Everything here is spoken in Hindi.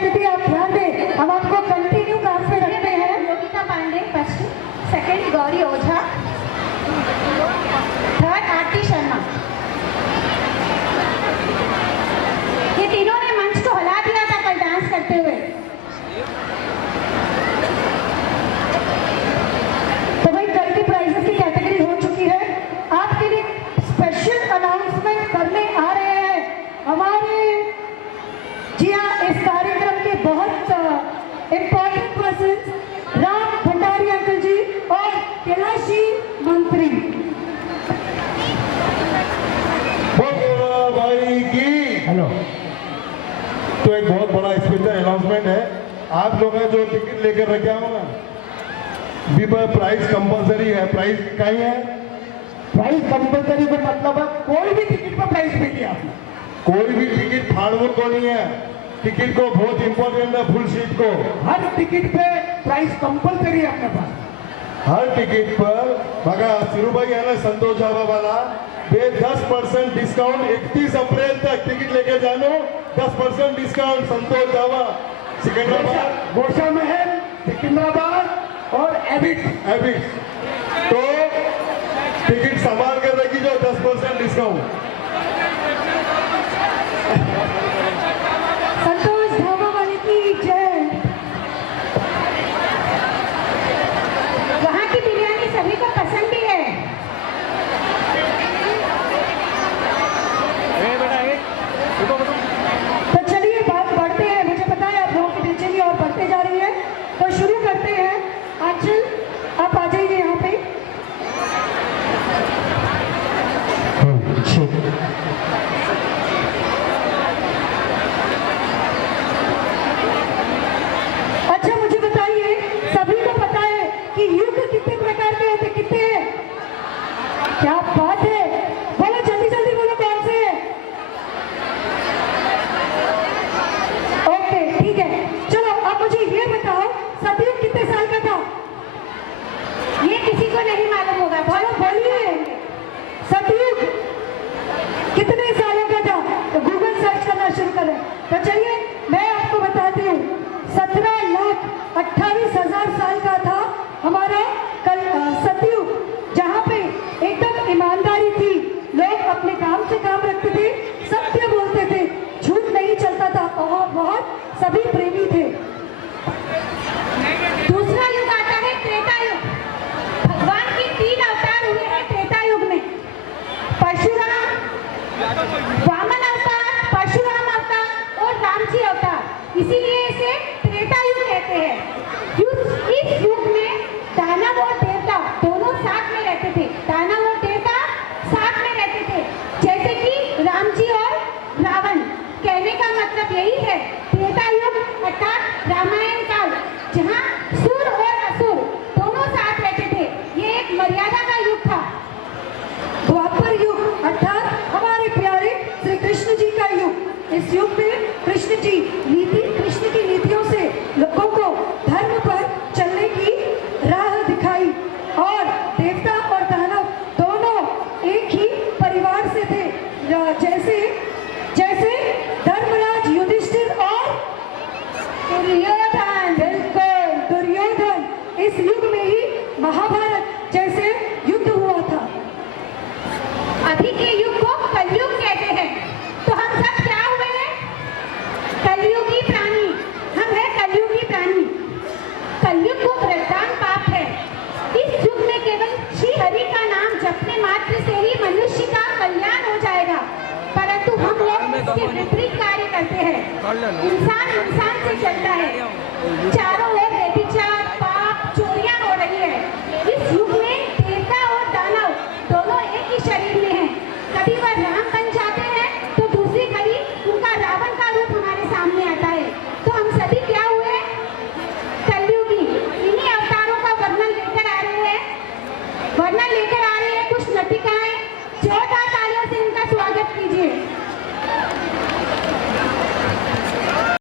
अतिथि आप ध्यान दें, हम आपको कंटिन्यू काम पे रखते हैं। योगिता पांडे फर्स्ट, सेकंड गौरी ओझा, थर्ड आरती शर्मा। ये तीनों ने मंच को हिला दिया था कल डांस करते हुए। तो भाई कल की प्राइजेस की कैटेगरी हो चुकी है। आपके लिए स्पेशल अनाउंसमेंट करने आ रहे हैं हमारे, जी हाँ, इस कार्यक्रम के बहुत important person Ram Bhandari uncle ji और कैलाशी मंत्री। भाई की हेलो। तो एक बहुत बड़ा स्पेशल अनाउंसमेंट है। आप लोग हैं जो टिकट लेकर रखे हो ना, भी प्राइस कंपलसरी है। प्राइस कहीं है, प्राइस कंपलसरी का मतलब है कोई भी टिकट पर प्राइस मिली आपने। कोई भी टिकट फाड़वुल को नहीं है। टिकट को बहुत इंपॉर्टेंट है, फुल सीट को। हर टिकट पे प्राइस कंपलसरी है अपने पास। हर टिकट पर बघा सिरुभाई है ना, संतोष जावा वाला, वे 10% डिस्काउंट 31 अप्रैल तक टिकट लेके जानो। 10% डिस्काउंट संतोष जावा, सिकंदराबाद, गोशा महल, सिकंदराबाद और एबिट। तो टिकट संभाल कर रखी जो 10% डिस्काउंट। संतोष धावा वाले की जय। वहाँ की बिरयानी सभी को पसंद भी है। तो चलिए बात बढ़ते हैं। मुझे पता है आप लोगों की बेचैनी और बढ़ते जा रही है, तो शुरू करते हैं। आंचल आप आ जाइए यहाँ पे। अच्छा मुझे बताइए, सभी को पता है कि युग कितने प्रकार के होते, कितने हैं? क्या बात है, बोलो जल्दी जल्दी बोलो कौन से है। ओके ठीक है, चलो अब मुझे ये बताओ सतयुग कितने साल का था? ये किसी को नहीं मालूम होगा। बोलो बोलिए, सतयुग कितने सालों का था? तो गूगल सर्च करना शुरू करें। तो चलिए मैं आपको बताती हूँ, 17,28,000 साल का था हमारा कल सतयुग, जहाँ पे एकदम ईमानदारी थी, लोग अपने काम से काम रखते थे, सत्य बोलते थे, झूठ नहीं चलता था और बहुत सभी प्रेमी थे। दूसरा युग आता है त्रेता युग। भगवान के 3 अवतार हुए हैं त्रेता युग में। परशुराम, वामन अवतार, परशुराम अवतार और रामजी अवतार। इसीलिए इसे त्रेता युग कहते हैं। इस युग में दानव और देवता दोनों साथ में रहते थे। दानव और देवता साथ में रहते थे, जैसे कि रामजी और रावण। कहने का मतलब यही है, त्रेता युग अर्थात रामायण काल, जहाँ सुर और असुर दोनों साथ रहते थे। ये एक मर्यादा का युग था। द्वापर युग अर्थात हमारे प्यारे श्री कृष्ण जी का युग। इस युग में कृष्ण जी कृष्ण की नीतियों से लोगों को धर्म पर चलने की राह दिखाई, और देवता और दानव दोनों एक ही परिवार से थे। जैसे धर्मराज युधिष्ठिर और दुर्योधन। बिल्कुल, दुर्योधन। इस युग में ही महाभारत जैसे युद्ध हुआ था। अभी के युग को कलयुग कहते हैं। तो हम सब क्या हुए हैं? कलयुगी प्राणी। हम हैं कलयुगी प्राणी। कलयुग को वरदान पाप है। इस युग में केवल श्री हरि का नाम जपने मात्र से ही मनुष्य का कल्याण हो जाएगा, परंतु हम लोग इसके विपरीत कार्य करते हैं। इंसान से चलता है, चारों ओर